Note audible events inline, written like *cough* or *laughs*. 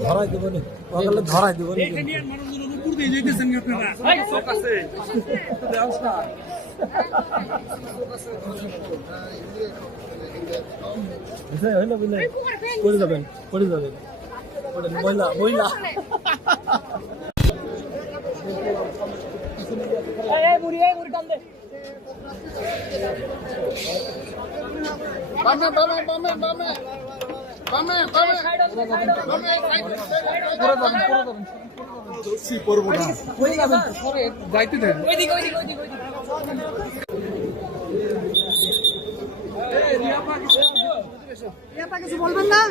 ধরাই দিব নি। ধরাই দিব নি। বুঝলে *laughs* হইল বুঝলে করে যাবেন করে যাবেন। মহিলা মহিলা যাইতে দেন। কিছু বলবেন না?